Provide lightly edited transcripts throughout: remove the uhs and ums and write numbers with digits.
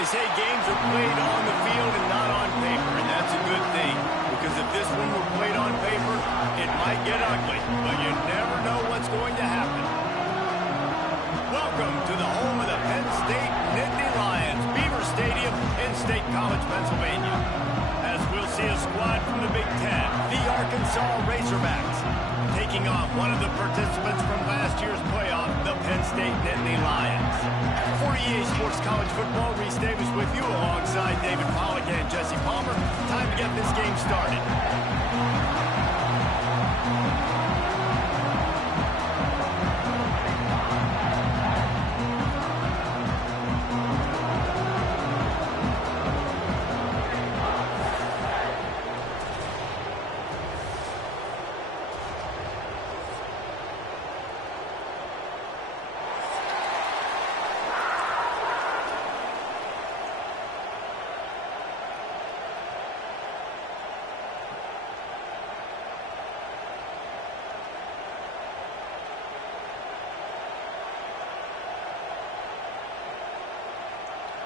They say games are played on the field and not on paper, and that's a good thing. Because if this one were played on paper, it might get ugly, but you never know what's going to happen. Welcome to the home of the Penn State Nittany Lions, Beaver Stadium in State College, Pennsylvania. As we'll see a squad from the Big Ten, the Arkansas Razorbacks, taking on one of the participants from last year's playoff, the Penn State Nittany Lions. For EA Sports College Football, Reese Davis with you alongside David Pollack and Jesse Palmer. Time to get this game started.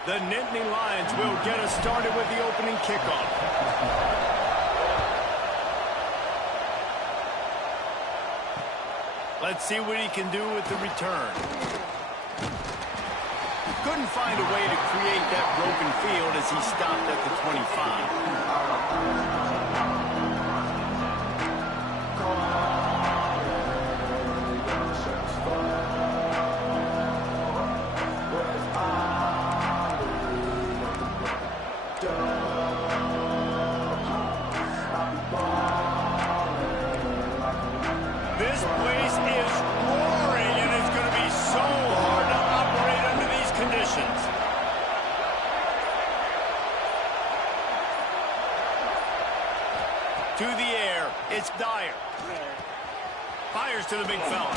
The Nittany Lions will get us started with the opening kickoff. Let's see what he can do with the return. Couldn't find a way to create that broken field as he stopped at the 25. This place is roaring, and it's going to be so hard to operate under these conditions. To the air, it's Dyer. Fires to the big fella.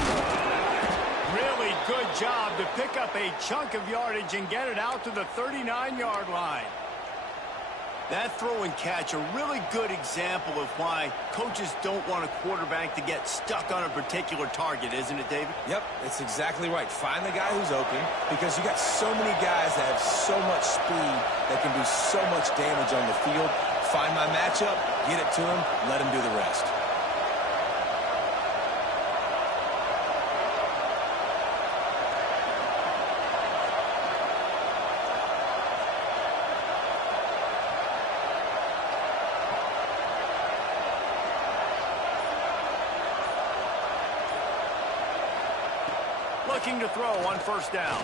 Really good job to pick up a chunk of yardage and get it out to the 39-yard line. That throw and catch, a really good example of why coaches don't want a quarterback to get stuck on a particular target, isn't it, David? Yep, it's exactly right. Find the guy who's open, because you got so many guys that have so much speed that can do so much damage on the field. Find my matchup, get it to him, let him do the rest. Looking to throw on first down.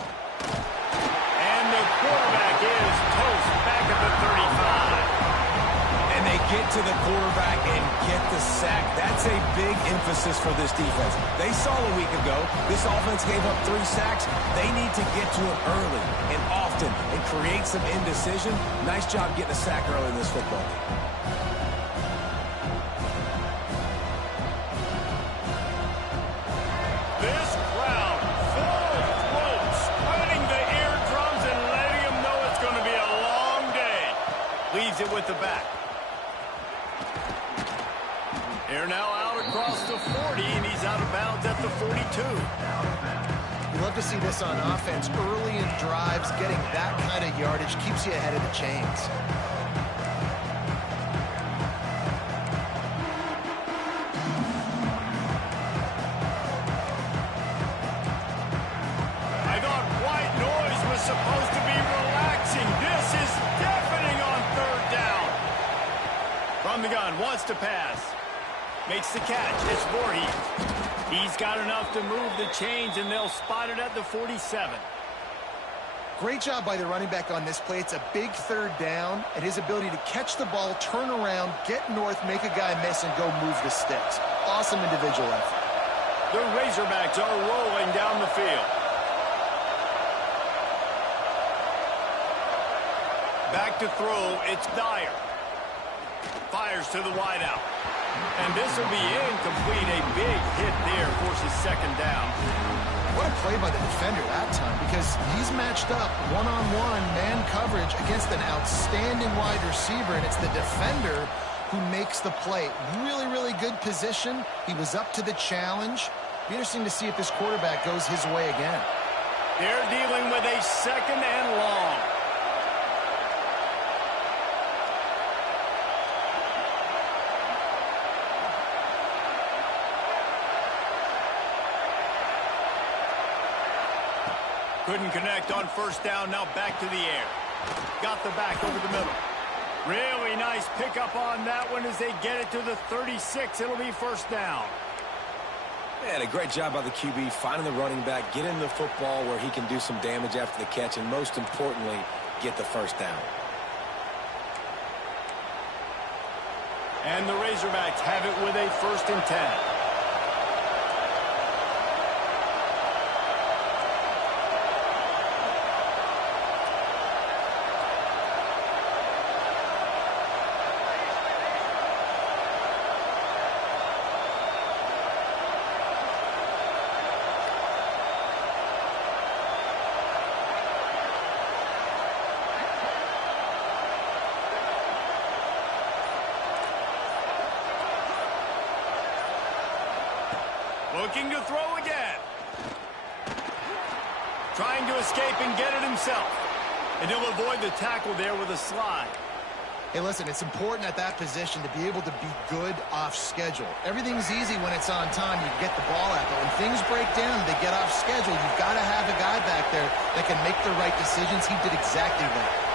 And the quarterback is toast back at the 35. And they get to the quarterback and get the sack. That's a big emphasis for this defense. They saw a week ago, this offense gave up 3 sacks. They need to get to it early and often and create some indecision. Nice job getting a sack early in this football game. It with the back. They're now out across the 40, and he's out of bounds at the 42. You love to see this on offense. Early in drives, getting that kind of yardage keeps you ahead of the chains. I thought white noise was supposed to be relaxing. This is deafening on third down. From the gun, wants to pass. Makes the catch. It's Voorhees. He's got enough to move the chains, and they'll spot it at the 47. Great job by the running back on this play. It's a big third down, and his ability to catch the ball, turn around, get north, make a guy miss, and go move the sticks. Awesome individual effort. The Razorbacks are rolling down the field. Back to throw, it's Dyer. Fires to the wideout. And this will be incomplete. A big hit there forces second down. What a play by the defender that time, because he's matched up one-on-one man coverage against an outstanding wide receiver, and it's the defender who makes the play. Really, really good position. He was up to the challenge. Be interesting to see if this quarterback goes his way again. They're dealing with a second and long. Couldn't connect on first down. Now back to the air. Got the back over the middle. Really nice pickup on that one as they get it to the 36. It'll be first down. And a great job by the QB finding the running back, getting the football where he can do some damage after the catch, and most importantly, get the first down. And the Razorbacks have it with a 1st and 10. Looking to throw again. Trying to escape and get it himself. And he'll avoid the tackle there with a slide. Hey, listen, it's important at that position to be able to be good off schedule. Everything's easy when it's on time. You get the ball out. But when things break down, they get off schedule. You've got to have a guy back there that can make the right decisions. He did exactly that.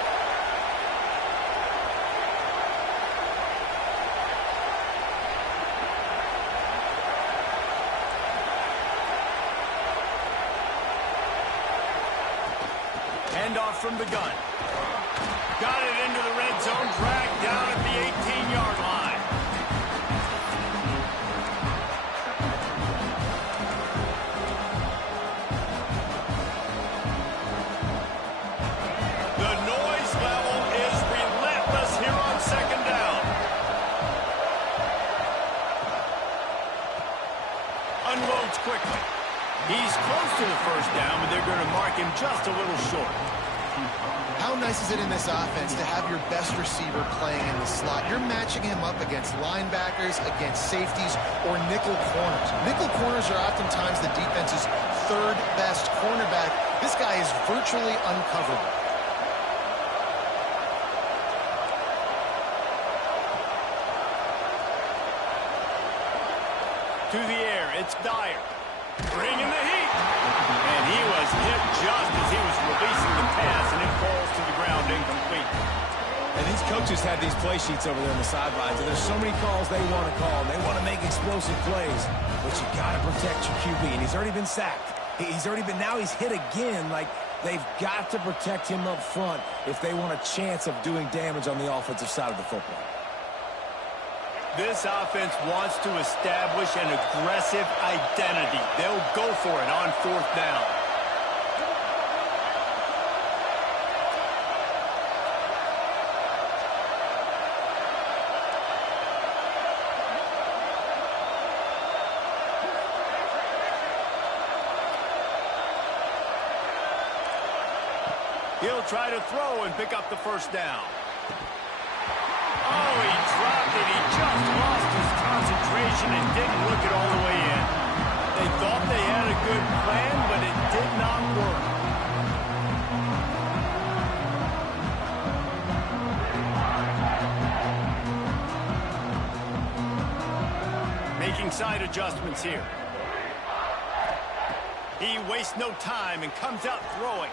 Off from the gun. Got it into the red zone, dragged down at the 18-yard line. The noise level is relentless here on 2nd down. Unloads quickly. He's close to the first down, but they're going to mark him just a little short. How nice is it in this offense to have your best receiver playing in the slot? You're matching him up against linebackers, against safeties, or nickel corners. Nickel corners are oftentimes the defense's 3rd best cornerback. This guy is virtually uncoverable. To the air, it's Dyer. Bringing the heat. And he was hit just as he was releasing the pass, and it falls to the ground incomplete. And these coaches have these play sheets over there on the sidelines, and there's so many calls they want to call. They want to make explosive plays, but you got to protect your QB, and he's already been sacked. Now he's hit again. Like, they've got to protect him up front if they want a chance of doing damage on the offensive side of the football. This offense wants to establish an aggressive identity. They'll go for it on 4th down. He'll try to throw and pick up the first down. Oh, he dropped it. He just lost his concentration and didn't look it all the way in. They thought they had a good plan, but it did not work. Making side adjustments here. He wastes no time and comes out throwing.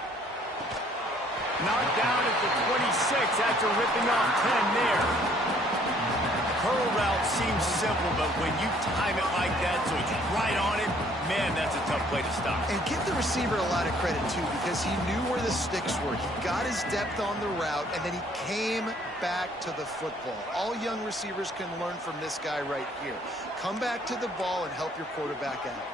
Knocked down at the 26 after ripping off 10 there. Curl route seems simple, but when you time it like that so it's right on him, man, that's a tough play to stop. And give the receiver a lot of credit, too, because he knew where the sticks were. He got his depth on the route, and then he came back to the football. All young receivers can learn from this guy right here. Come back to the ball and help your quarterback out.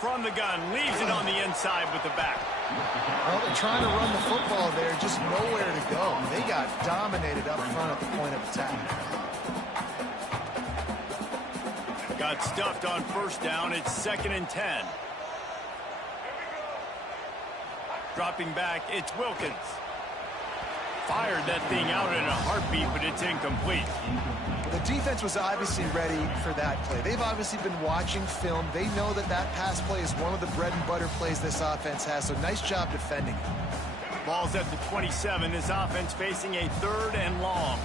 From the gun, leaves it on the inside with the back. Well, they're trying to run the football there, just nowhere to go. They got dominated up front at the point of attack. Got stuffed on first down. It's 2nd and 10. Dropping back, it's Wilkins. Fired that thing out in a heartbeat, but it's incomplete. The defense was obviously ready for that play. They've obviously been watching film. They know that that pass play is one of the bread and butter plays this offense has, so nice job defending it. Ball's at the 27. This offense facing a 3rd and long.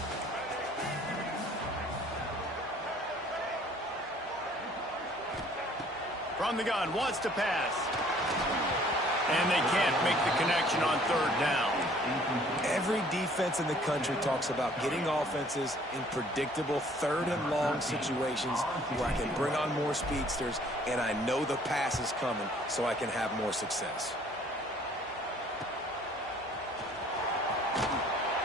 From the gun, wants to pass. And they can't make the connection on third down. Every defense in the country talks about getting offenses in predictable third and long situations where I can bring on more speedsters and I know the pass is coming so I can have more success.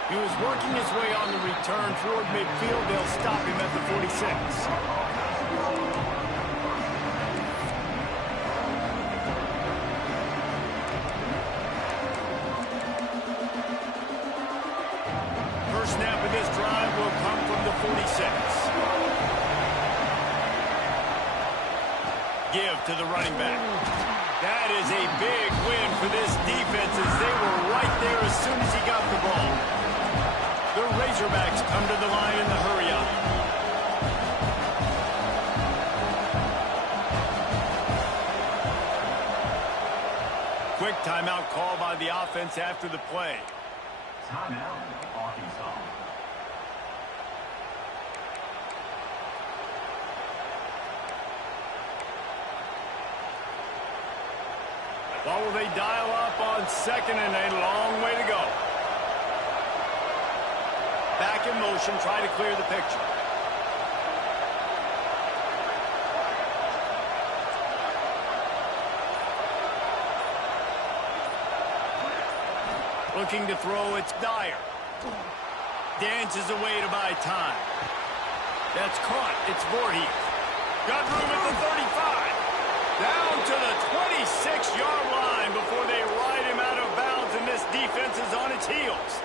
He was working his way on the return toward midfield. They'll stop him at the 46. First snap of this drive will come from the 46. Give to the running back. That is a big win for this defense as they were right there as soon as he got the ball. The Razorbacks come to the line in the hurry-up. Quick timeout call by the offense after the play. Timeout, Arkansas. Well, will they dial up on second and a long way to go? Back in motion, try to clear the picture. Looking to throw, it's Dyer. Dances away to buy time. That's caught, it's Voorhees. Got room at the 35. Down to the 26-yard line before they ride him out of bounds, and this defense is on its heels.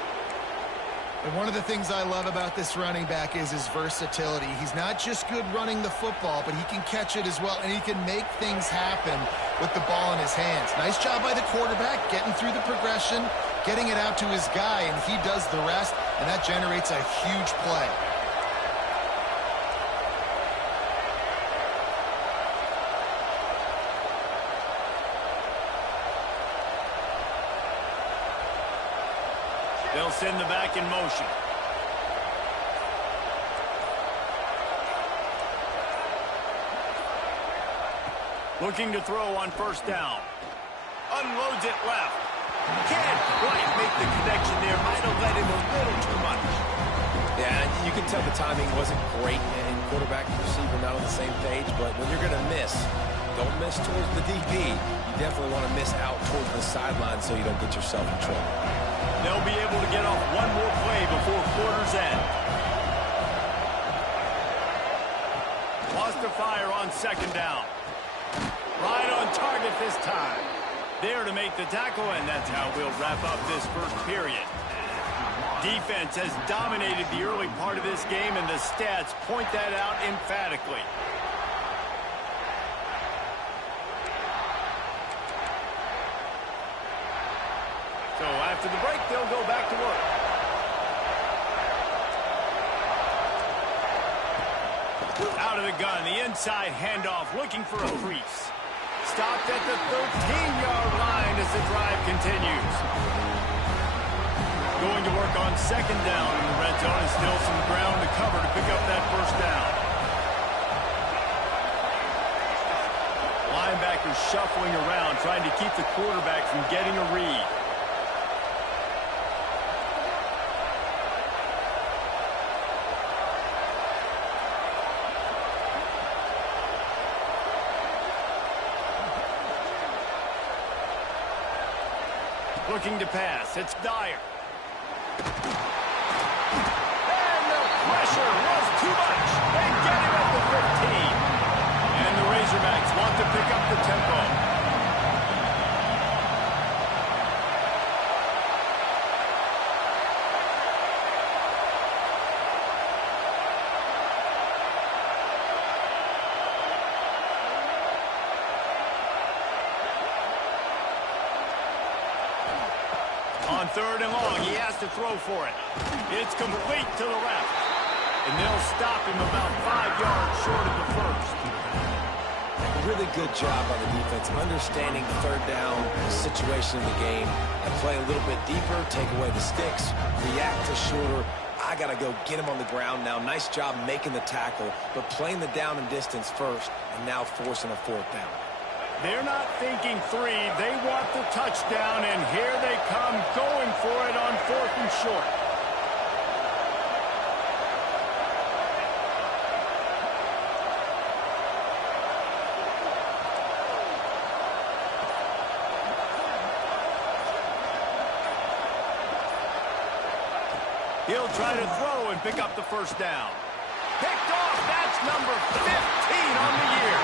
And one of the things I love about this running back is his versatility. He's not just good running the football, but he can catch it as well, and he can make things happen with the ball in his hands. Nice job by the quarterback, getting through the progression, getting it out to his guy, and he does the rest, and that generates a huge play. They'll send the back in motion. Looking to throw on first down. Unloads it left. Can't quite make the connection there. Might have let him a little too much. Yeah, you can tell the timing wasn't great, and quarterback and receiver not on the same page, but when you're going to miss, don't miss towards the DB. You definitely want to miss out towards the sideline so you don't get yourself in trouble. They'll be able to get off one more play before quarter's end. Lost to fire on second down. Right on target this time. There to make the tackle, and that's how we'll wrap up this first period. Defense has dominated the early part of this game, and the stats point that out emphatically. So after the break, they'll go back to work. Out of the gun, the inside handoff, looking for a crease. Stopped at the 13-yard line as the drive continues. Going to work on second down in the red zone, and still some ground to cover to pick up that first down. Linebackers shuffling around, trying to keep the quarterback from getting a read. Looking to pass, it's Dyer. And the pressure was too much. They get him at the 15. And the Razorbacks want to pick up the tempo. On third and long, he has to throw for it. It's complete to the left. And they'll stop him about 5 yards short of the first. Really good job by the defense, understanding the third down situation in the game, and play a little bit deeper, take away the sticks, react to shorter. I got to go get him on the ground now. Nice job making the tackle, but playing the down and distance first, and now forcing a fourth down. They're not thinking three. They want the touchdown, and here they come going for it on 4th and short. He'll try to throw and pick up the first down. Picked off. That's number 15 on the year.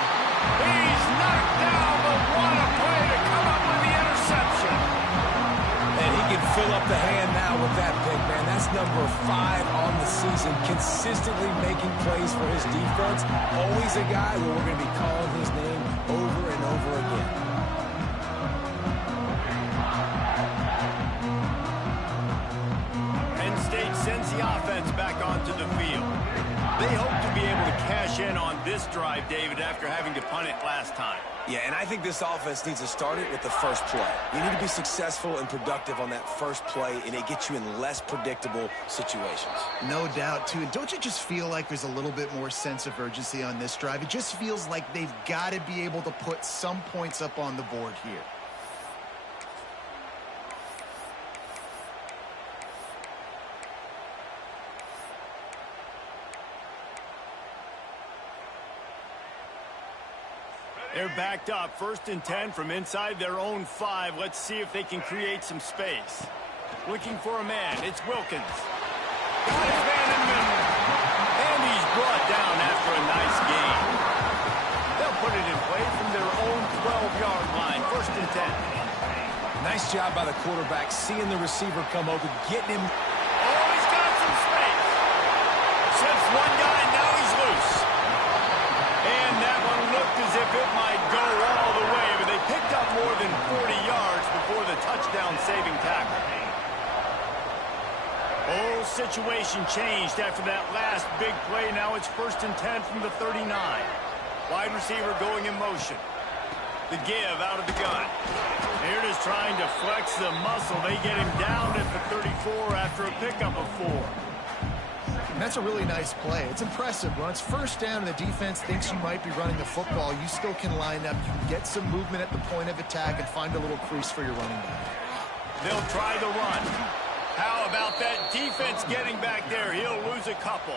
He's knocked down, but what a play to come up with the interception. And he can fill up the hand now with that pick, man. That's number 5 on the season, consistently making plays for his defense. Always a guy where we're going to be calling his name over and over again. Sends the offense back onto the field. They hope to be able to cash in on this drive, David, after having to punt it last time. Yeah, and I think this offense needs to start it with the first play. You need to be successful and productive on that first play, and it gets you in less predictable situations. No doubt, too. And don't you just feel like there's a little bit more sense of urgency on this drive? It just feels like they've got to be able to put some points up on the board here. They're backed up. 1st and 10 from inside their own 5. Let's see if they can create some space. Looking for a man. It's Wilkins. Got his man in the middle. And he's brought down after a nice gain. They'll put it in play from their own 12-yard line. 1st and 10. Nice job by the quarterback, seeing the receiver come open, getting him. Oh, he's got some space. Slips one guy, now he's loose. And that one looked as if it might go all the way, but they picked up more than 40 yards before the touchdown-saving tackle. Whole situation changed after that last big play. Now it's 1st and 10 from the 39. Wide receiver going in motion. The give out of the gun. They're just trying to flex the muscle. They get him down at the 34 after a pickup of 4. And that's a really nice play. It's impressive. When it's 1st down and the defense thinks you might be running the football, you still can line up. You can get some movement at the point of attack and find a little crease for your running back. They'll try the run. How about that defense getting back there? He'll lose a couple.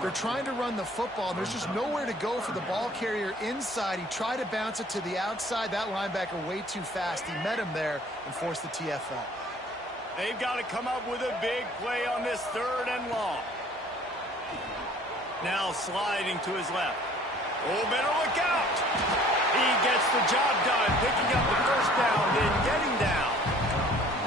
They're trying to run the football, and there's just nowhere to go for the ball carrier inside. He tried to bounce it to the outside. That linebacker way too fast. He met him there and forced the TFL. They've got to come up with a big play on this 3rd and long. Now sliding to his left. Oh, better look out. He gets the job done, picking up the 1st down, then getting down.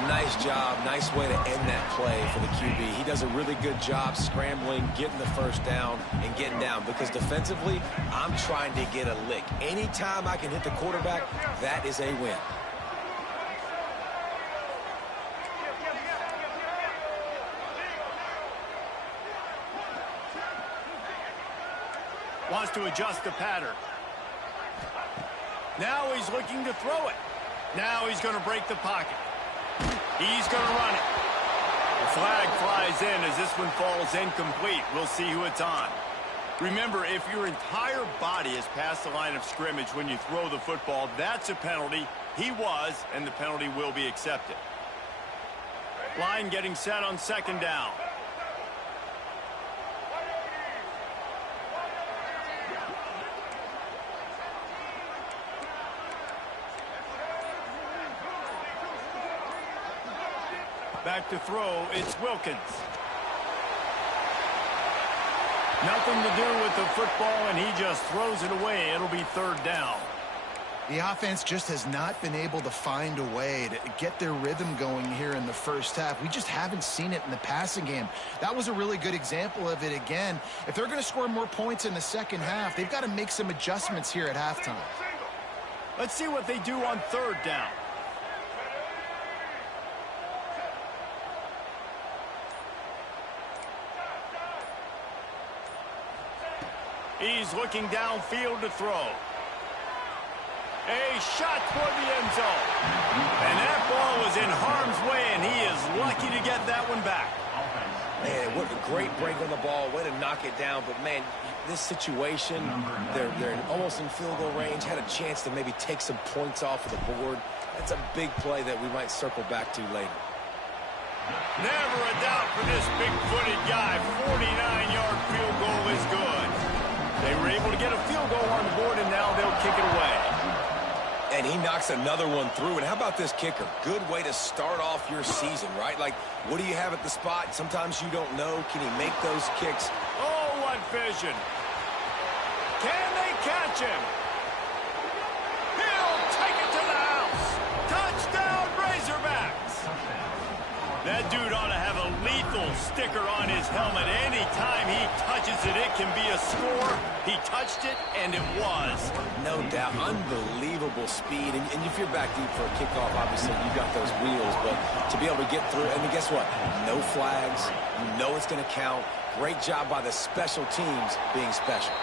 Nice job. Nice way to end that play for the QB. He does a really good job scrambling, getting the 1st down, and getting down. Because defensively, I'm trying to get a lick. Anytime I can hit the quarterback, that is a win. Wants to adjust the pattern. Now he's looking to throw it. Now he's going to break the pocket. He's going to run it. The flag flies in as this one falls incomplete. We'll see who it's on. Remember, if your entire body is past the line of scrimmage when you throw the football, that's a penalty. He was, and the penalty will be accepted. Line getting set on 2nd down. Back to throw, it's Wilkins. Nothing to do with the football, and he just throws it away. It'll be 3rd down. The offense just has not been able to find a way to get their rhythm going here in the 1st half. We just haven't seen it in the passing game. That was a really good example of it again. If they're going to score more points in the 2nd half, they've got to make some adjustments here at halftime. Let's see what they do on 3rd down. He's looking downfield to throw. A shot toward the end zone. And that ball was in harm's way, and he is lucky to get that one back. Man, what a great break on the ball. Way to knock it down. But, man, this situation, they're almost in field goal range, had a chance to maybe take some points off of the board. That's a big play that we might circle back to later. Never a doubt for this big-footed guy. 49-yard field goal is good. They were able to get a field goal on the board, and now they'll kick it away. And he knocks another one through. And how about this kicker? Good way to start off your season, right? Like, what do you have at the spot? Sometimes you don't know. Can he make those kicks? Oh, what vision. Can they catch him? He'll take it to the house. Touchdown, Razorbacks. That dude ought to have a lethal sticker on his helmet. Anytime he touches it, it can be a score. He touched it, and it was. No doubt. Unbelievable speed. And if you're back deep for a kickoff, obviously you've got those wheels. But to be able to get through, and guess what? No flags. You know it's going to count. Great job by the special teams being special.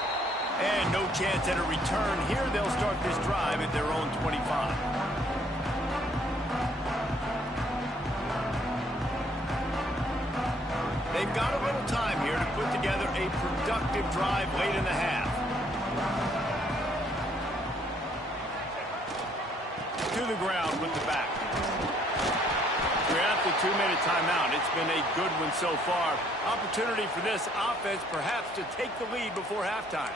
And no chance at a return here. They'll start this drive at their own 25. They've got a little time here to put together a productive drive late in the half. To the ground with the back. We're at the 2-minute timeout. It's been a good one so far. Opportunity for this offense perhaps to take the lead before halftime.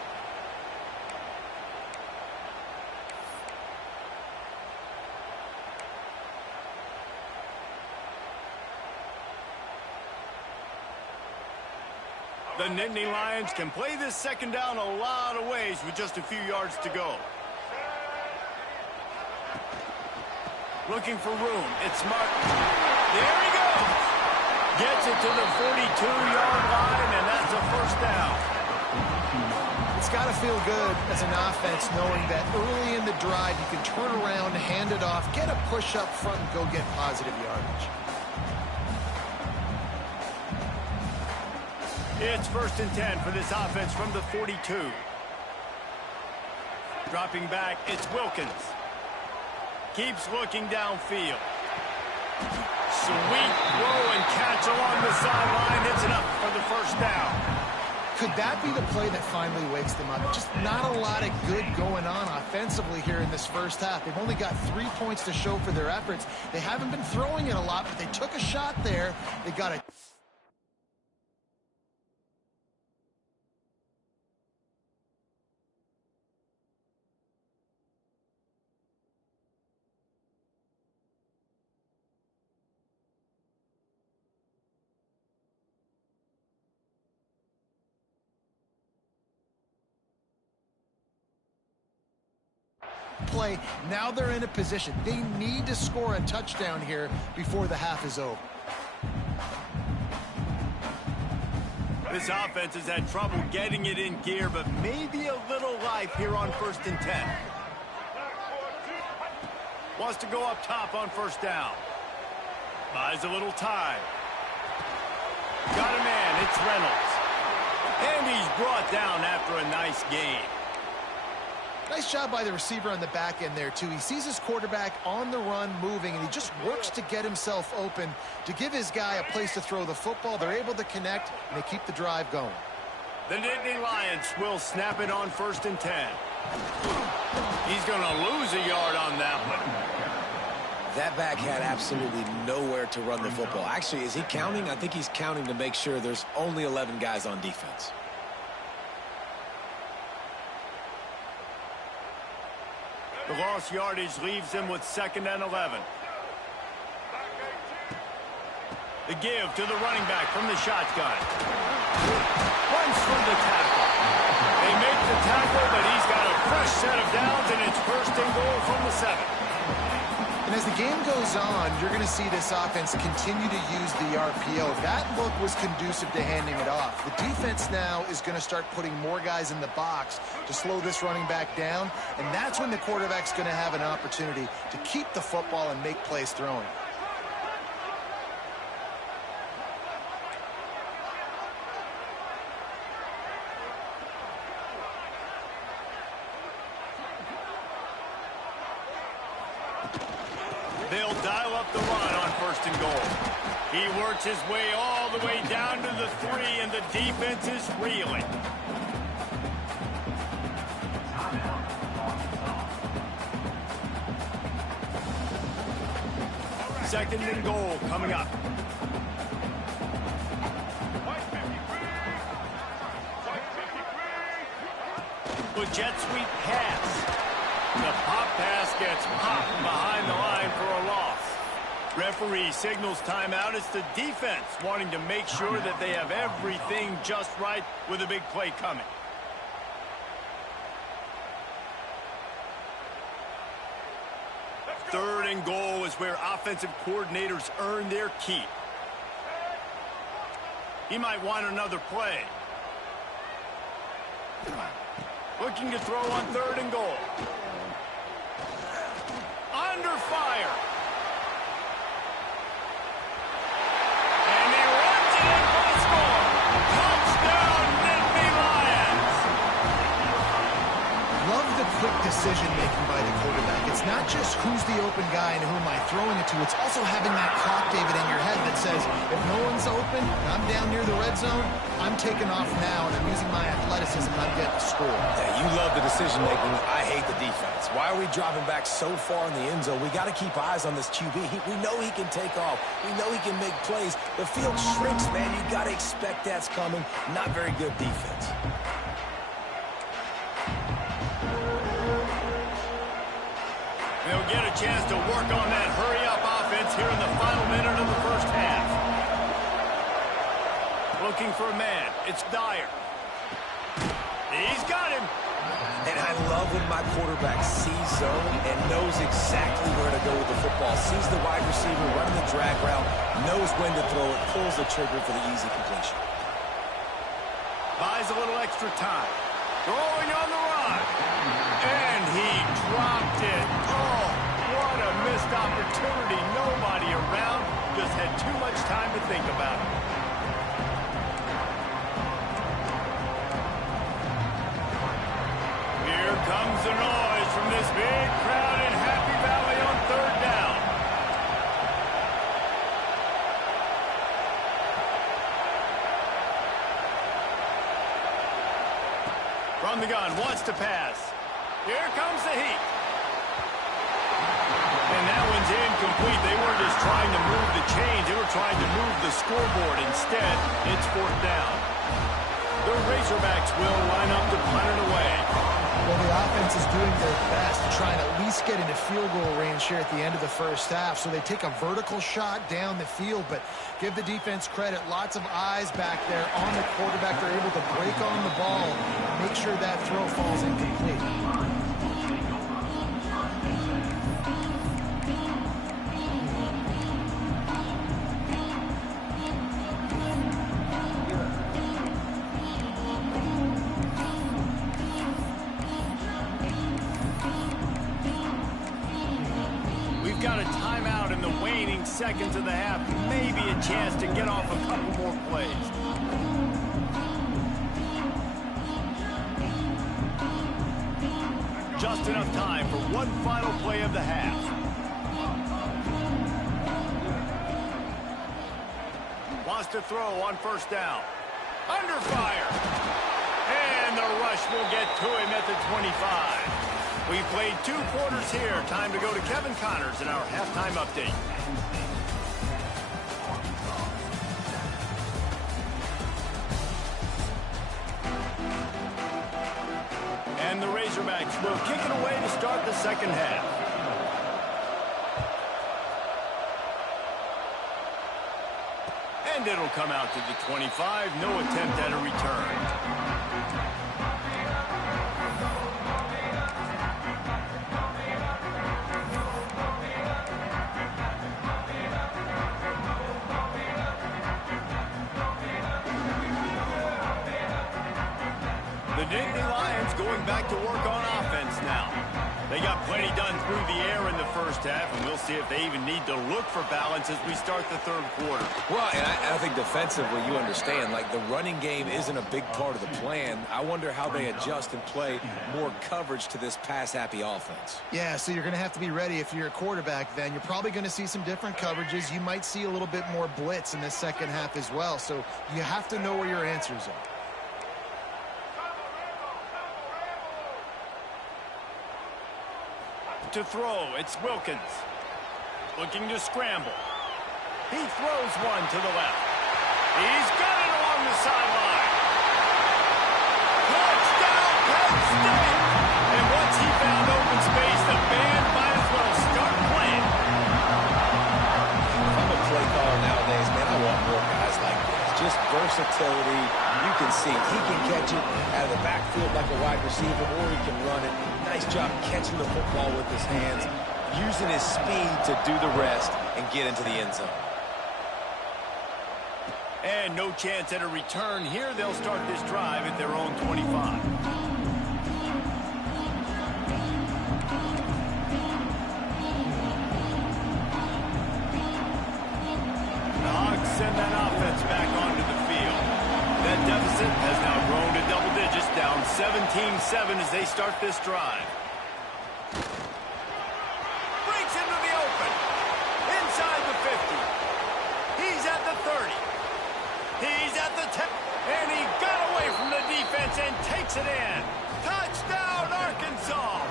The Nittany Lions can play this second down a lot of ways with just a few yards to go. Looking for room. It's smart. There he goes. Gets it to the 42-yard line, and that's a first down. It's got to feel good as an offense knowing that early in the drive you can turn around, hand it off, get a push up front, and go get positive yardage. It's 1st and 10 for this offense from the 42. Dropping back, it's Wilkins. Keeps looking downfield. Sweet throw and catch along the sideline. Hits it up for the first down. Could that be the play that finally wakes them up? Just not a lot of good going on offensively here in this first half. They've only got 3 points to show for their efforts. They haven't been throwing it a lot, but they took a shot there. They got a play. Now they're in a position. They need to score a touchdown here before the half is over. This offense has had trouble getting it in gear, but maybe a little life here on 1st and 10. Wants to go up top on first down. Buys a little time. Got a man. It's Reynolds. And he's brought down after a nice gain. Nice job by the receiver on the back end there, too. He sees his quarterback on the run moving, and he just works to get himself open to give his guy a place to throw the football. They're able to connect, and they keep the drive going. The Nittany Lions will snap it on 1st and 10. He's going to lose a yard on that one. That back had absolutely nowhere to run the football. Actually, is he counting? I think he's counting to make sure there's only 11 guys on defense. The lost yardage leaves them with 2nd and 11. The give to the running back from the shotgun. Runs from the tackle. They make the tackle, but he's got a fresh set of downs, and it's 1st and goal from the 7. And as the game goes on, you're going to see this offense continue to use the RPO. That look was conducive to handing it off. The defense now is going to start putting more guys in the box to slow this running back down, and that's when the quarterback's going to have an opportunity to keep the football and make plays throwing. They'll dial up the run on 1st and goal. He works his way all the way down to the 3, and the defense is reeling. Second and goal coming up. With jet sweep pass. The pop pass gets popped behind the line for a loss. Referee signals timeout. It's the defense wanting to make sure that they have everything just right with a big play coming. Third and goal is where offensive coordinators earn their keep. He might want another play. Looking to throw on third and goal. Under fire. And he runs it in for the score. Touchdown, Nittany Lions. Love the quick decision-making by the quarterback. It's not just who's the open guy and who am I throwing it to. It's also having that clock, David, in your head that says, if no one's open, I'm down near the red zone, I'm taking off now, and I'm using my athleticism, and I'm getting a score. Yeah, you love the decision-making. I hate the defense. Why are we dropping back so far in the end zone? We got to keep eyes on this QB. We know he can take off. We know he can make plays. The field shrinks, man. You got to expect that's coming. Not very good defense. They'll get a chance to work on that hurry-up offense here in the final minute of the first half. Looking for a man. It's Dyer. He's got him. And I love when my quarterback sees zone and knows exactly where to go with the football. Sees the wide receiver running the drag route, knows when to throw it, pulls the trigger for the easy completion. Buys a little extra time. Throwing on the run. And he dropped it. Oh, what a missed opportunity. Nobody around. Just had too much time to think about it. Here comes the noise from this big crowd in Happy Valley on third down. From the gun, wants to pass. Here comes the heat. And that one's incomplete. They weren't just trying to move the chains. They were trying to move the scoreboard. Instead, it's fourth down. The Razorbacks will line up to punt it away. Well, the offense is doing their best to try and at least get into field goal range here at the end of the first half. So they take a vertical shot down the field, but give the defense credit. Lots of eyes back there on the quarterback. They're able to break on the ball, make sure that throw falls incomplete. Got a timeout in the waning seconds of the half. Maybe a chance to get off a couple more plays. Just enough time for one final play of the half. Wants to throw on first down. Under fire. And the rush will get to him at the 25. We've played 2 quarters here. Time to go to Kevin Connors in our halftime update. And the Razorbacks will kick it away to start the second half. And it'll come out to the 25. No attempt at a return. The Nittany Lions going back to work on offense now. They got plenty done through the air in the first half, and we'll see if they even need to look for balance as we start the third quarter. Well, and I think defensively, you understand, like the running game isn't a big part of the plan. I wonder how they adjust and play more coverage to this pass-happy offense. Yeah, so you're going to have to be ready if you're a quarterback then. You're probably going to see some different coverages. You might see a little bit more blitz in the second half as well, so you have to know where your answers are. To throw, it's Wilkins. Looking to scramble. He throws one to the left. He's got it along the sideline. Touchdown, Penn State! And once he found open space, the band might as well start playing. If I'm a play caller nowadays, man, I want more guys like this. Just versatility. You can see he can catch it out of the backfield like a wide receiver, or he can run it. Nice job catching the football with his hands, using his speed to do the rest and get into the end zone. And no chance at a return here. They'll start this drive at their own 25. The Hogs send that offense back onto the field. That deficit has now grown to double digits, down 17-7 as they start this drive. Breaks into the open. Inside the 50. He's at the 30. He's at the 10. And he got away from the defense and takes it in. Touchdown, Arkansas!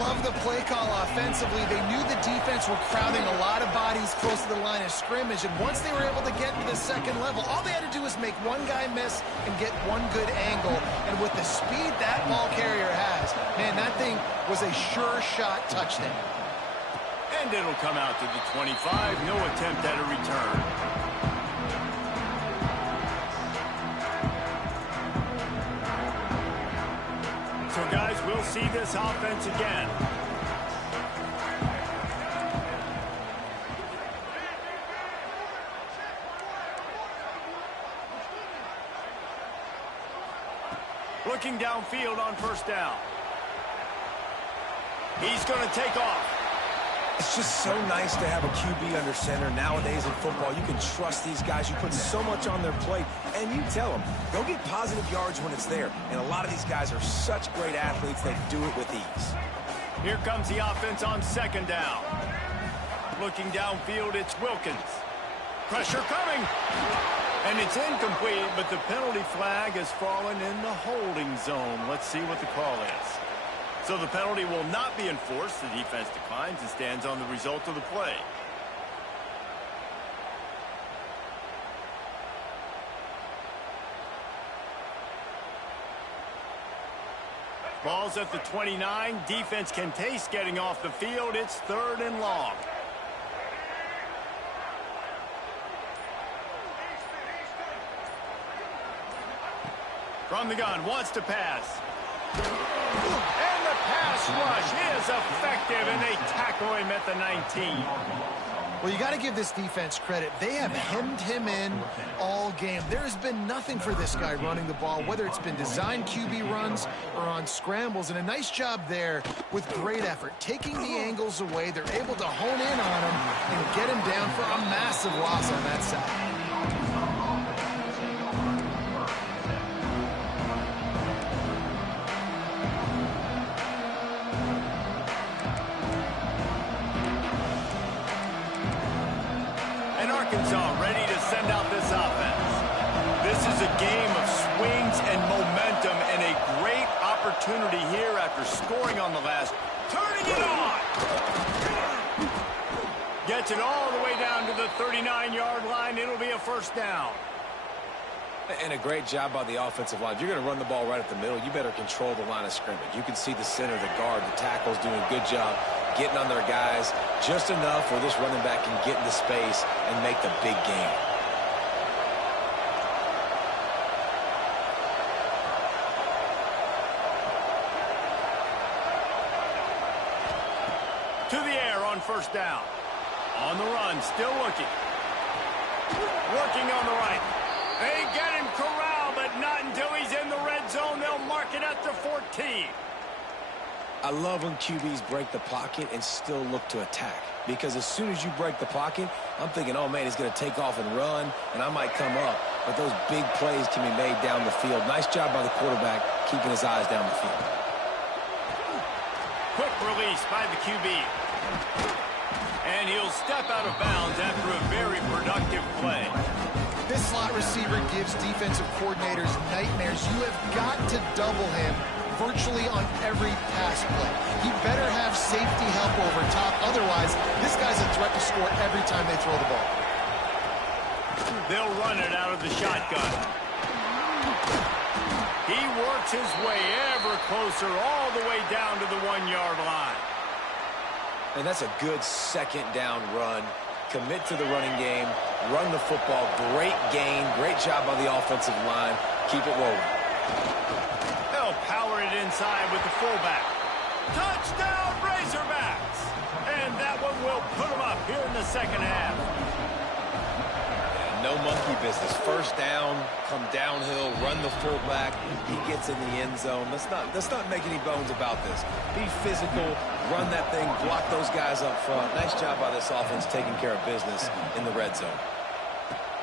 Love the play call offensively. They knew the defense were crowding a lot of bodies close to the line of scrimmage, and once they were able to get to the second level, all they had to do was make one guy miss and get one good angle. And with the speed that ball carrier has, man, that thing was a sure shot touchdown. And it'll come out to the 25. No attempt at a return. So, guys, we'll see this offense again. Looking downfield on first down. He's going to take off. It's just so nice to have a QB under center. Nowadays in football, you can trust these guys. You put so much on their plate, and you tell them, go get positive yards when it's there. And a lot of these guys are such great athletes, they do it with ease. Here comes the offense on second down. Looking downfield, it's Wilkins. Pressure coming. And it's incomplete, but the penalty flag has fallen in the holding zone. Let's see what the call is. So the penalty will not be enforced. The defense declines and stands on the result of the play. Ball's at the 29. Defense can taste getting off the field. It's 3rd and long. From the gun, wants to pass. And the pass rush is effective, and they tackle him at the 19. Well, you got to give this defense credit. They have hemmed him in all game. There has been nothing for this guy running the ball, whether it's been designed QB runs or on scrambles, and a nice job there with great effort. Taking the angles away, they're able to hone in on him and get him down for a massive loss on that side. Arkansas ready to send out this offense. This is a game of swings and momentum and a great opportunity here after scoring on the last. Turning it on! Gets it all the way down to the 39-yard line. It'll be a first down. And a great job by the offensive line. If you're going to run the ball right at the middle, you better control the line of scrimmage. You can see the center, the guard, the tackles doing a good job getting on their guys just enough where this running back can get into space and make the big game. To the air on first down. On the run, still looking. Working on the right. They get him corralled, but not until he's in the red zone. They'll mark it at the 14. I love when QBs break the pocket and still look to attack. Because as soon as you break the pocket, I'm thinking, oh, man, he's going to take off and run, and I might come up. But those big plays can be made down the field. Nice job by the quarterback keeping his eyes down the field. Quick release by the QB. And he'll step out of bounds after a very productive play. This slot receiver gives defensive coordinators nightmares. You have got to double him virtually on every pass play. He better have safety help over top. Otherwise, this guy's a threat to score every time they throw the ball. They'll run it out of the shotgun. He works his way ever closer all the way down to the 1-yard line. And that's a good second down run. Commit to the running game, run the football, great gain, great job by the offensive line. Keep it rolling. They'll power it inside with the fullback. Touchdown, Razorbacks! And that one will put them up here in the second half. No monkey business. First down, come downhill, run the fullback. He gets in the end zone. Let's not make any bones about this. Be physical, run that thing, block those guys up front. Nice job by this offense taking care of business in the red zone.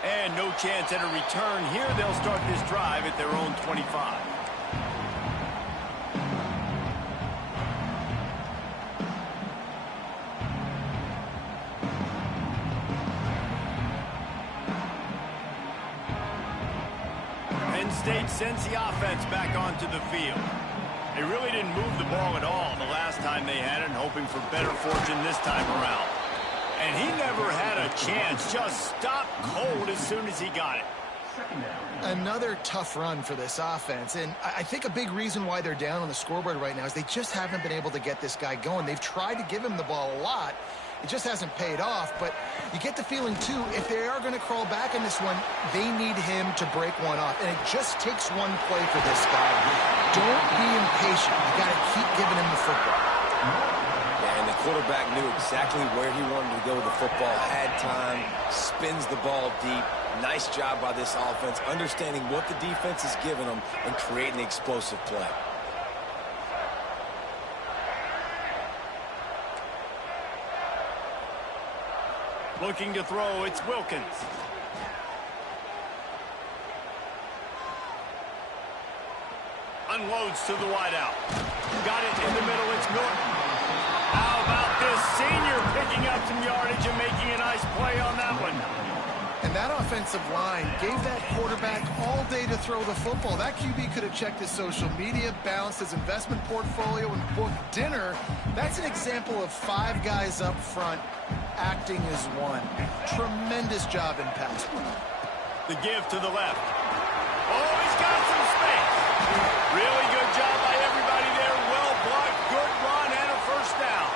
And no chance at a return here. They'll start this drive at their own 25. State sends the offense back onto the field. They really didn't move the ball at all the last time they had it, hoping for better fortune this time around. And he never had a chance, just stopped cold as soon as he got it. Another tough run for this offense, and I think a big reason why they're down on the scoreboard right now is they just haven't been able to get this guy going. They've tried to give him the ball a lot. It just hasn't paid off, but you get the feeling, too, if they are going to crawl back in this one, they need him to break one off. And it just takes one play for this guy. Don't be impatient. You got to keep giving him the football. Yeah, and the quarterback knew exactly where he wanted to go with the football, had time, spins the ball deep. Nice job by this offense, understanding what the defense is giving them and creating the explosive play. Looking to throw, it's Wilkins. Unloads to the wideout. Got it in the middle, it's Norton. How about this senior picking up some yardage and making a nice play on that one? And that offensive line gave that quarterback all day to throw the football. That QB could have checked his social media, balanced his investment portfolio, and booked dinner. That's an example of 5 guys up front acting as one. Tremendous job in pass. The give to the left. Oh, he's got some space. Really good job by everybody there. Well blocked, good run, and a first down.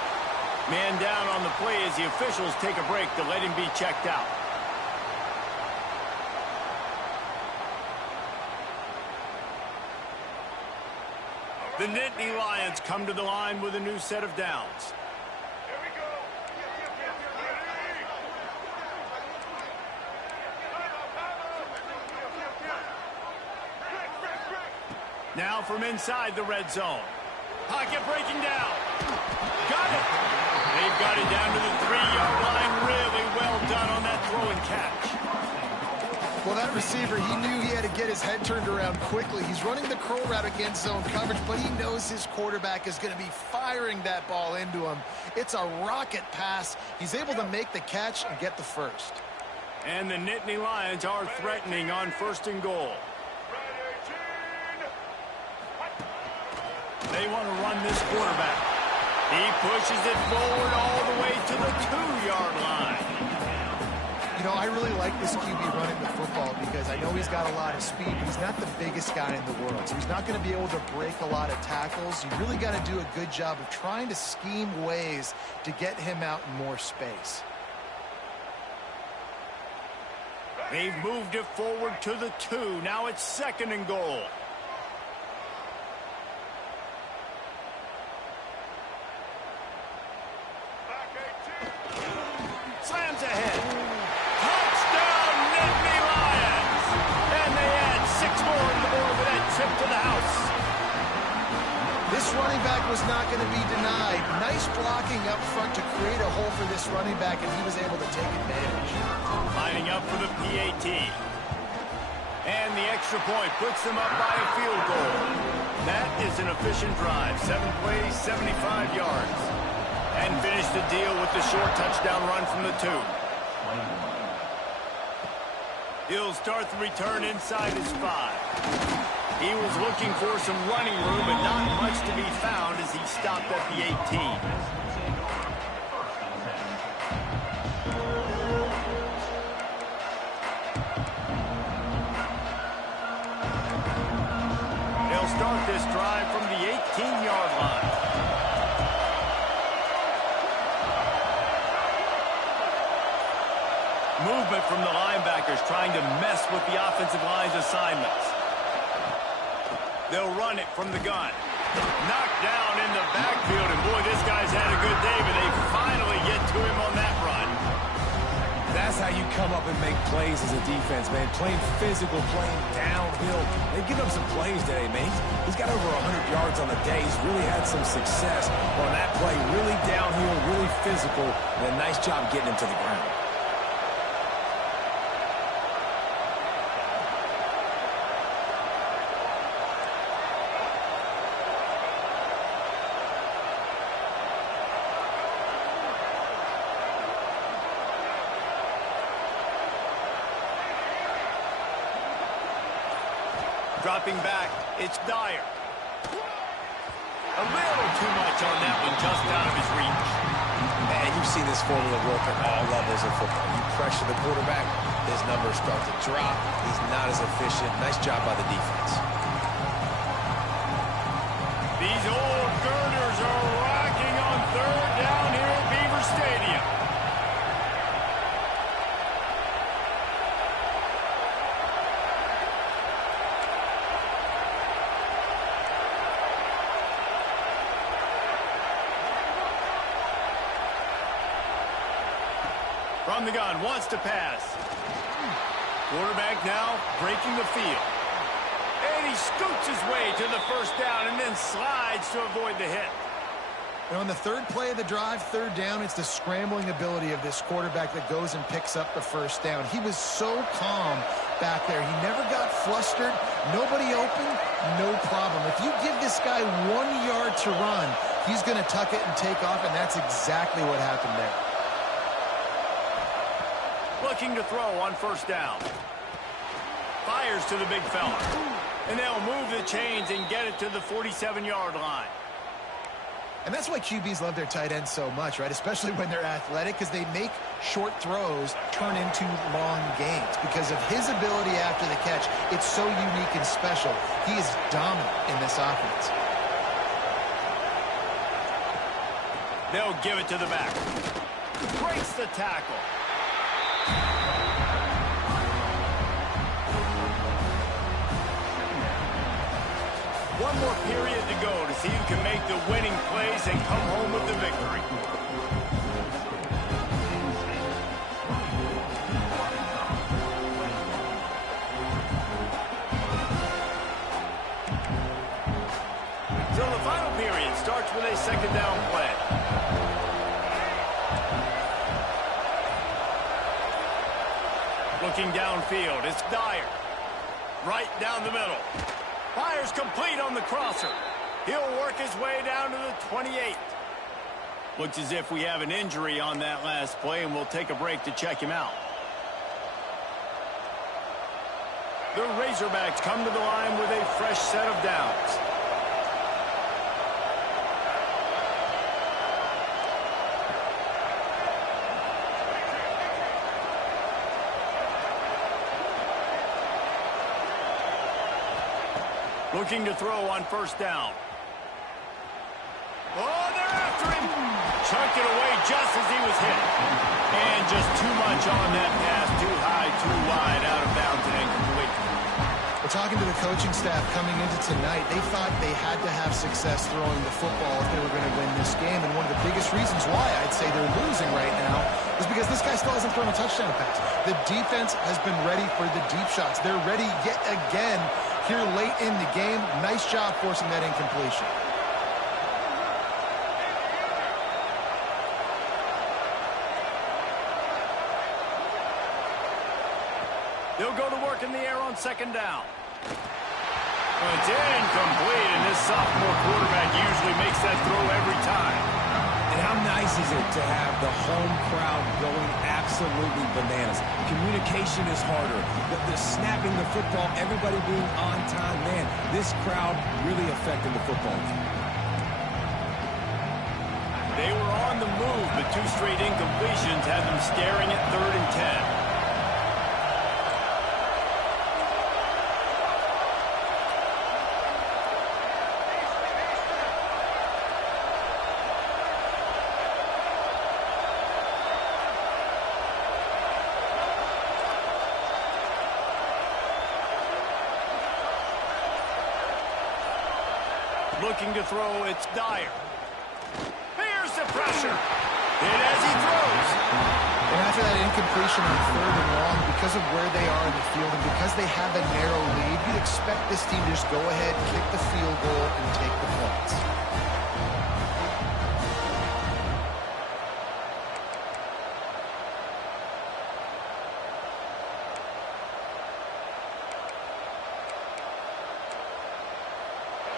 Man down on the play as the officials take a break to let him be checked out. The Nittany Lions come to the line with a new set of downs. Now from inside the red zone. Pocket breaking down. Got it. They've got it down to the 3-yard line. Really well done on that throw and catch. Well, that receiver, he knew he had to get his head turned around quickly. He's running the curl route against zone coverage, but he knows his quarterback is going to be firing that ball into him. It's a rocket pass. He's able to make the catch and get the first. And the Nittany Lions are threatening on 1st and goal. They want to run this quarterback. He pushes it forward all the way to the 2-yard line. You know, I really like this QB running the football because I know he's got a lot of speed, but he's not the biggest guy in the world. So he's not going to be able to break a lot of tackles. You really got to do a good job of trying to scheme ways to get him out in more space. They've moved it forward to the 2. Now it's 2nd and goal. Slams ahead. Touchdown, Nittany Lions! And they add 6 more to the board with that tip to the house. This running back was not going to be denied. Nice blocking up front to create a hole for this running back, and he was able to take advantage. Lining up for the PAT. And the extra point puts them up by a field goal. That is an efficient drive. 7 plays, 75 yards. And finish the deal with the short touchdown run from the 2. He'll start the return inside his 5. He was looking for some running room, but not much to be found as he stopped at the 18. They'll start this drive from the 18-yard line. Movement from the linebackers trying to mess with the offensive line's assignments. They'll run it from the gun. Knocked down in the backfield, and boy, this guy's had a good day, but they finally get to him on that run. That's how you come up and make plays as a defense, man. Playing physical, playing downhill. They've given him some plays today, man. He's got over 100 yards on the day. He's really had some success on that play. Really downhill, really physical, and a nice job getting him to the ground. Dropping back, it's Dyer. A little too much on that one, just out of his reach. Man, you've seen this formula work at all levels of football. You pressure the quarterback, his numbers start to drop. He's not as efficient. Nice job by the defense. These old girders are rocking on 3rd down here at Beaver Stadium. From the gun, wants to pass. Quarterback now breaking the field. And he scoots his way to the 1st down and then slides to avoid the hit. And on the 3rd play of the drive, 3rd down, it's the scrambling ability of this quarterback that goes and picks up the 1st down. He was so calm back there. He never got flustered. Nobody open, no problem. If you give this guy 1 yard to run, he's going to tuck it and take off, and that's exactly what happened there. Looking to throw on 1st down. Fires to the big fella. And they'll move the chains and get it to the 47-yard line. And that's why QBs love their tight ends so much, right? Especially when they're athletic, because they make short throws turn into long gains. Because of his ability after the catch, it's so unique and special. He is dominant in this offense. They'll give it to the back. Breaks the tackle. One more period to go to see who can make the winning plays and come home with the victory. So the final period starts with a 2nd down play. Looking downfield, it's Dyer. Right down the middle. Fires complete on the crosser. He'll work his way down to the 28. Looks as if we have an injury on that last play, and we'll take a break to check him out. The Razorbacks come to the line with a fresh set of downs. Looking to throw on 1st down. Oh, they're after him. Chunked it away just as he was hit. And just too much on that pass. Too high, too wide, out of bounds and incomplete. We're talking to the coaching staff coming into tonight. They thought they had to have success throwing the football if they were going to win this game. And one of the biggest reasons why I'd say they're losing right now is because this guy still hasn't thrown a touchdown pass. The defense has been ready for the deep shots. They're ready yet again here late in the game. Nice job forcing that incompletion. mark in the air on second down. It's incomplete, and this sophomore quarterback usually makes that throw every time. And how nice is it to have the home crowd going absolutely bananas? Communication is harder. The snapping the football, everybody being on time. Man, this crowd really affecting the football game. They were on the move, but two straight incompletions had them staring at 3rd and 10. Looking to throw, it's Dyer. Here's the pressure. And as he throws. And after that incompletion on 3rd and long, because of where they are in the field and because they have a narrow lead, you'd expect this team to just go ahead, kick the field goal, and take the points.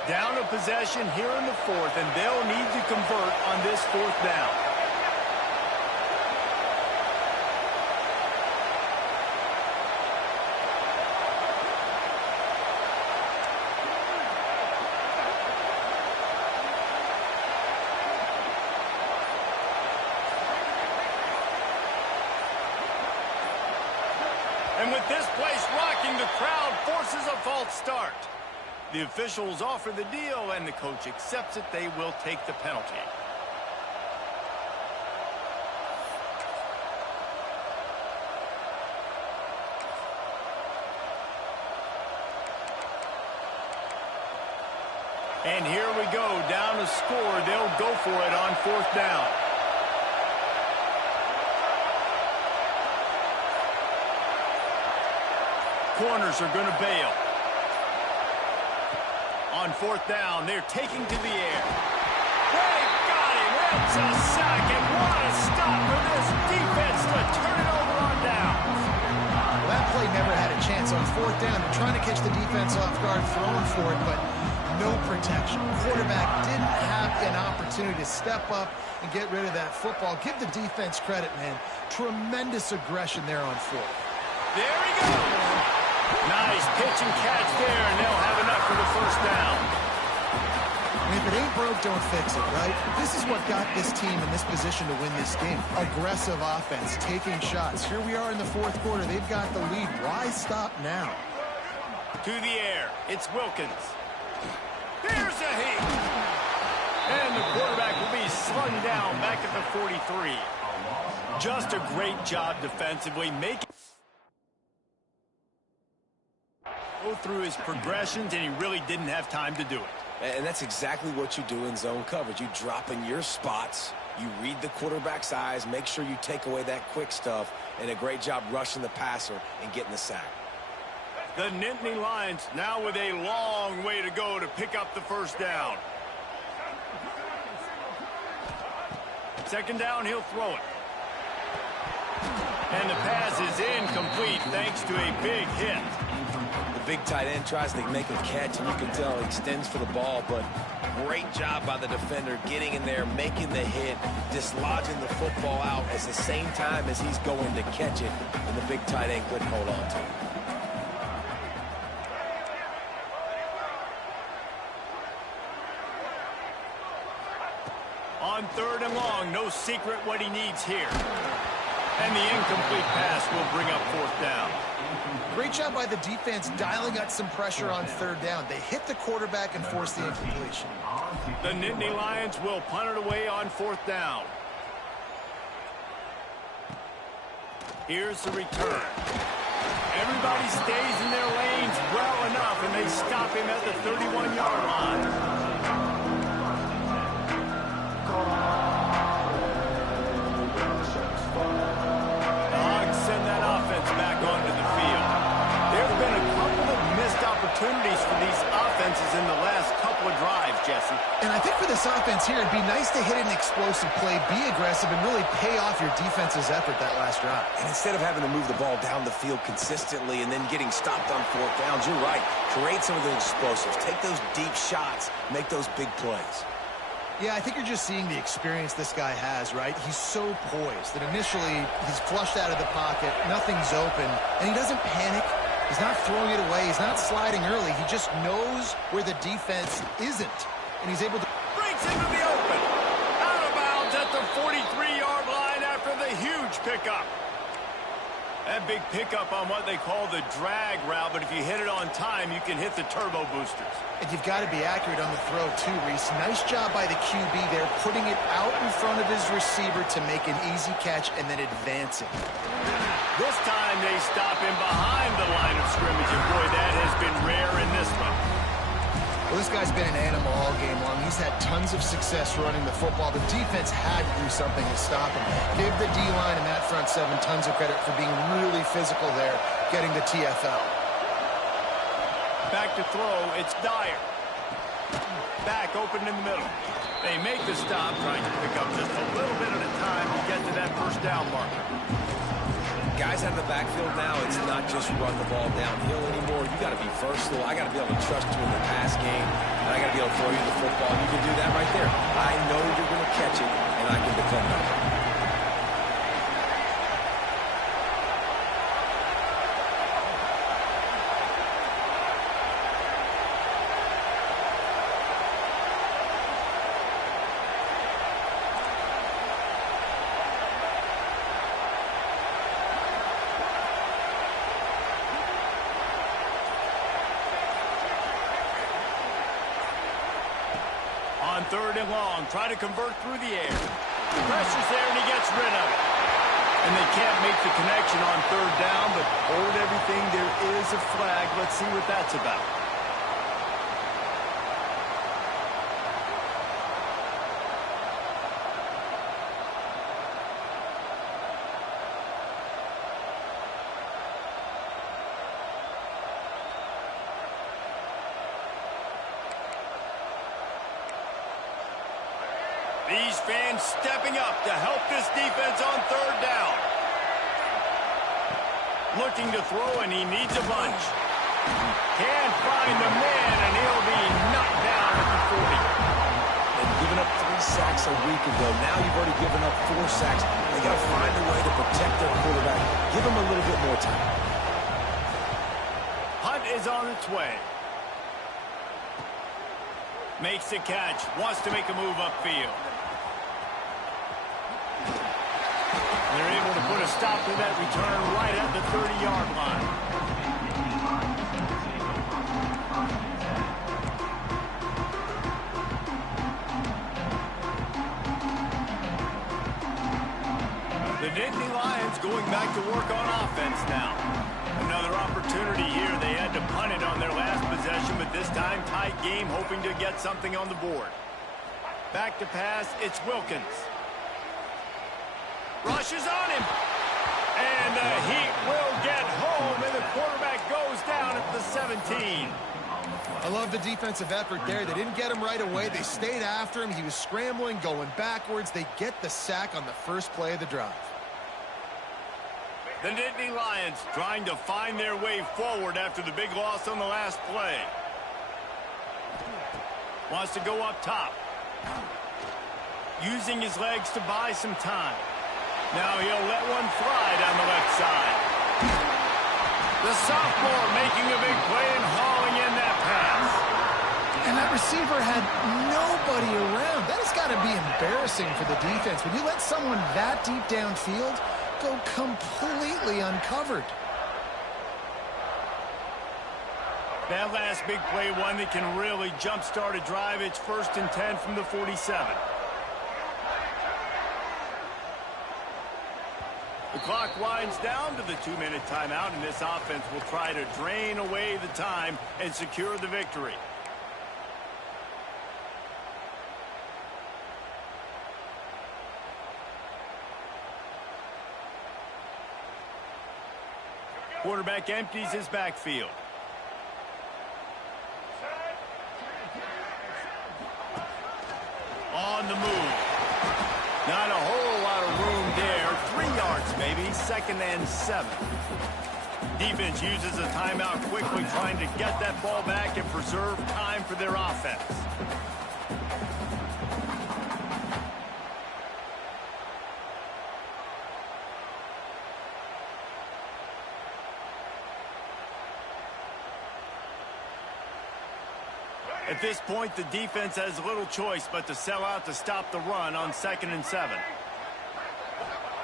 Down a possession here in the 4th, and they'll need to convert on this 4th down. And with this place rocking, the crowd forces a false start. The officials offer the deal, and the coach accepts it. They will take the penalty. And here we go, down a score. They'll go for it on 4th down. Corners are going to bail. On 4th down, they're taking to the air. They got him. It's a sack, and what a stop for this defense to turn it over on downs. Well, that play never had a chance on 4th down. They're trying to catch the defense off guard, throwing for it, but no protection. Quarterback didn't have an opportunity to step up and get rid of that football. Give the defense credit, man. Tremendous aggression there on 4th. There he goes. Nice pitch and catch there, and they'll have enough for the 1st down. And if it ain't broke, don't fix it, right? This is what got this team in this position to win this game. Aggressive offense, taking shots. Here we are in the 4th quarter. They've got the lead. Why stop now? To the air, it's Wilkins. Here's a hit. And the quarterback will be slung down back at the 43. Just a great job defensively, making go through his progressions, and he really didn't have time to do it. And that's exactly what you do in zone coverage. You drop in your spots, you read the quarterback's eyes, make sure you take away that quick stuff, and a great job rushing the passer and getting the sack. The Nittany Lions now with a long way to go to pick up the 1st down. 2nd down, he'll throw it. And the pass is incomplete thanks to a big hit. The big tight end tries to make a catch, and you can tell he extends for the ball, but great job by the defender getting in there, making the hit, dislodging the football out at the same time as he's going to catch it, and the big tight end couldn't hold on to it. On 3rd and long, no secret what he needs here. And the incomplete pass will bring up 4th down. Great job by the defense dialing up some pressure on 3rd down. They hit the quarterback and forced the incompletion. The Nittany Lions will punt it away on 4th down. Here's the return. Everybody stays in their lanes well enough, and they stop him at the 31-yard line. Opportunities for these offenses in the last couple of drives, Jeff. Jesse. And I think for this offense here, it'd be nice to hit an explosive play, be aggressive, and really pay off your defense's effort that last drive. And instead of having to move the ball down the field consistently and then getting stopped on fourth downs, you're right. Create some of those explosives. Take those deep shots. Make those big plays. Yeah, I think you're just seeing the experience this guy has, right? He's so poised that initially he's flushed out of the pocket, nothing's open, and he doesn't panic. He's not throwing it away. He's not sliding early. He just knows where the defense isn't, and he's able to... Breaks into the open. Out of bounds at the 43-yard line after the huge pickup. That big pickup on what they call the drag route, but if you hit it on time, you can hit the turbo boosters. And you've got to be accurate on the throw, too, Reese. Nice job by the QB there, putting it out in front of his receiver to make an easy catch and then advancing. This time they stop him behind the line of scrimmage, and boy, that has been rare in this one. Well, this guy's been an animal all game long. He's had tons of success running the football. The defense had to do something to stop him. Give the D-line and that front seven tons of credit for being really physical there, getting the TFL. Back to throw, it's Dyer. Back open in the middle. They make the stop, trying to pick up just a little bit at a time to get to that first down marker. Guys out of the backfield now, it's not just run the ball downhill anymore. You got to be versatile. I got to be able to trust you in the pass game, and I got to be able to throw you the football. You can do that right there. I know you're going to catch it, and I can defend it. On third and long, try to convert through the air. Pressure's there, and he gets rid of it. And they can't make the connection on third down, but hold everything. There is a flag. Let's see what that's about. These fans stepping up to help this defense on third down. Looking to throw, and he needs a bunch. Can't find the man, and he'll be knocked down at the 40. They've given up 3 sacks a week ago. Now you've already given up 4 sacks. They got to find a way to protect their quarterback. Give him a little bit more time. Hunt is on its way. Makes the catch. Wants to make a move upfield. They're able to put a stop to that return right at the 30-yard line. The Nittany Lions going back to work on offense now. Another opportunity here. They had to punt it on their last possession, but this time tight game, hoping to get something on the board. Back to pass, it's Wilkins. Rushes on him. And the Heat will get home, and the quarterback goes down at the 17. I love the defensive effort there. They didn't get him right away. They stayed after him. He was scrambling, going backwards. They get the sack on the first play of the drive. The Nittany Lions trying to find their way forward after the big loss on the last play. Wants to go up top. Using his legs to buy some time. Now he'll let one fly down the left side. The sophomore making a big play and hauling in that pass. And that receiver had nobody around. That has got to be embarrassing for the defense. When you let someone that deep downfield go completely uncovered. That last big play, one that can really jumpstart a drive. It's 1st and 10 from the 47. The clock winds down to the 2-minute timeout, and this offense will try to drain away the time and secure the victory. Quarterback empties his backfield. on the move. Not a whole lot of room there. 3 yards maybe, 2nd and 7. Defense uses a timeout quickly, trying to get that ball back and preserve time for their offense. At this point, the defense has little choice but to sell out to stop the run on 2nd and 7.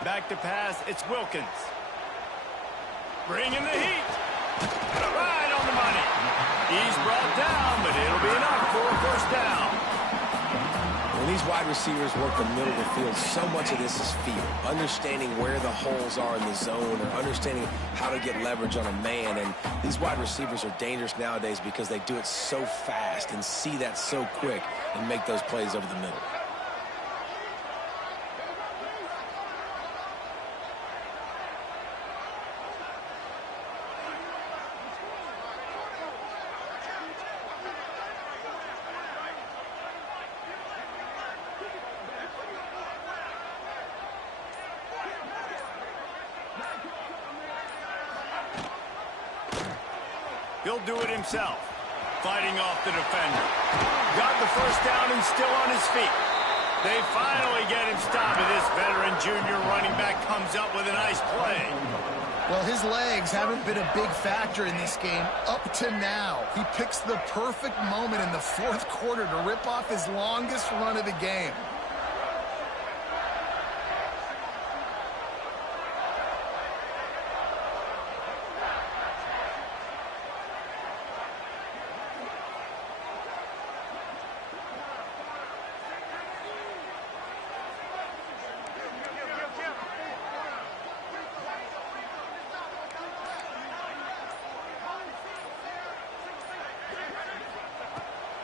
Back to pass, it's Wilkins. Bringing the heat. Right on the money. He's brought down, but it'll be enough for a first down. When these wide receivers work the middle of the field, so much of this is feel. Understanding where the holes are in the zone or understanding how to get leverage on a man. And these wide receivers are dangerous nowadays because they do it so fast and see that so quick and make those plays over the middle. He'll do it himself. Fighting off the defender. Got the first down and still on his feet. They finally get him stopped. This veteran junior running back comes up with a nice play. Well, his legs haven't been a big factor in this game up to now. He picks the perfect moment in the 4th quarter to rip off his longest run of the game.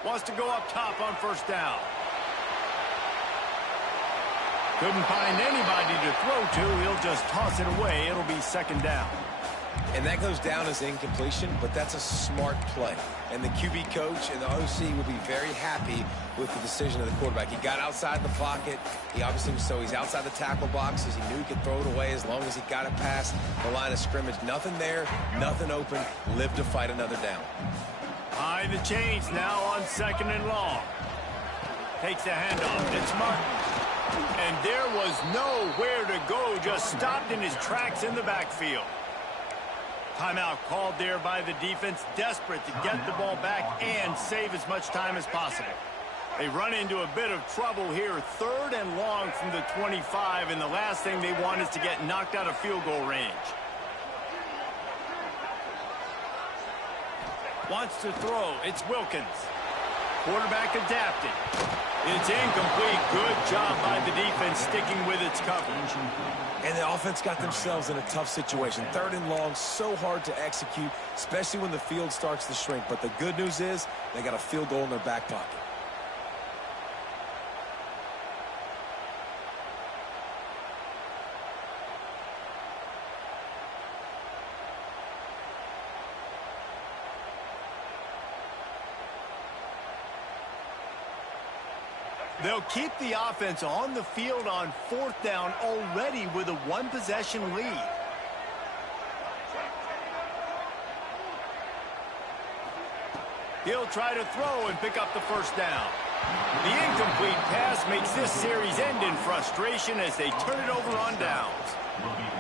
Wants to go up top on first down. Couldn't find anybody to throw to. He'll just toss it away. It'll be 2nd down. And that goes down as incompletion, but that's a smart play. And the QB coach and the OC will be very happy with the decision of the quarterback. He got outside the pocket. He obviously was he's outside the tackle boxes. He knew he could throw it away as long as he got it past the line of scrimmage. Nothing there, nothing open. Live to fight another down. High the chains now on 2nd and long. Takes the handoff. It's Martin. And there was nowhere to go. Just stopped in his tracks in the backfield. Timeout called there by the defense. Desperate to get the ball back and save as much time as possible. They run into a bit of trouble here. 3rd and long from the 25. And the last thing they want is to get knocked out of field goal range. Wants to throw. It's Wilkins. Quarterback adapted. It's incomplete. Good job by the defense sticking with its coverage. And the offense got themselves in a tough situation. 3rd and long, so hard to execute, especially when the field starts to shrink. But the good news is they got a field goal in their back pocket. They'll keep the offense on the field on 4th down already with a 1-possession lead. He'll try to throw and pick up the first down. The incomplete pass makes this series end in frustration as they turn it over on downs.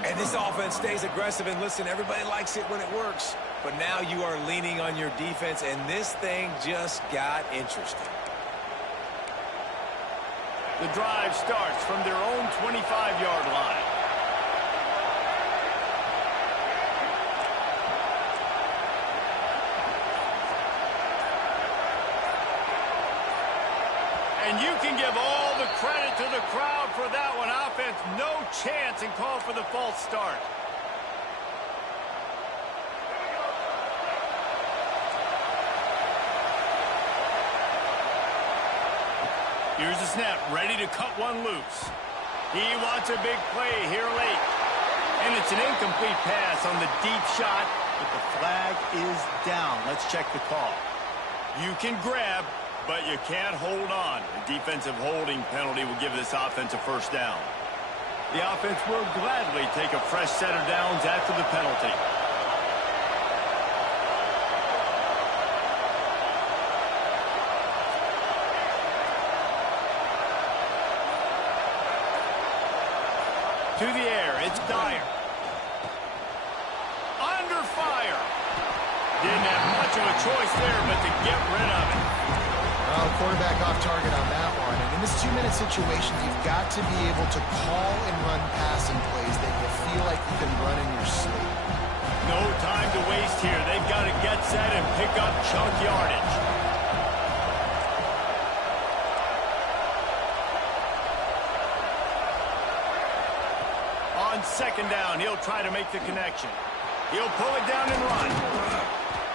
And this offense stays aggressive. And listen, everybody likes it when it works. But now you are leaning on your defense, and this thing just got interesting. The drive starts from their own 25-yard line. And you can give all the credit to the crowd for that one. Offense, no chance, and call for the false start. Here's the snap, ready to cut one loose. He wants a big play here late. And it's an incomplete pass on the deep shot, but the flag is down. Let's check the call. You can grab, But you can't hold on. A defensive holding penalty will give this offense a first down. The offense will gladly take a fresh set of downs after the penalty. To the air, it's Dyer. Under fire. Didn't have much of a choice there, but to get rid of it. Well, quarterback off target on that one. And in this 2-minute situation, you've got to be able to call and run passing plays that you feel like you can run in your sleep. No time to waste here. They've got to get set and pick up chunk yardage. On second down, he'll try to make the connection. He'll pull it down and run.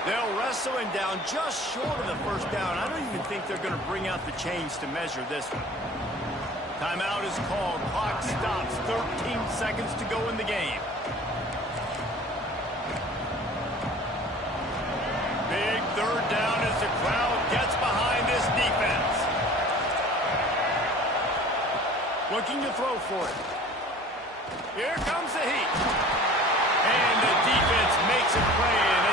They'll wrestle him down just short of the first down. I don't even think they're going to bring out the chains to measure this one. Timeout is called. Clock stops. 13 seconds to go in the game. Big third down as the crowd gets behind this defense. Looking to throw for it. Here comes the heat. And the defense makes a play, and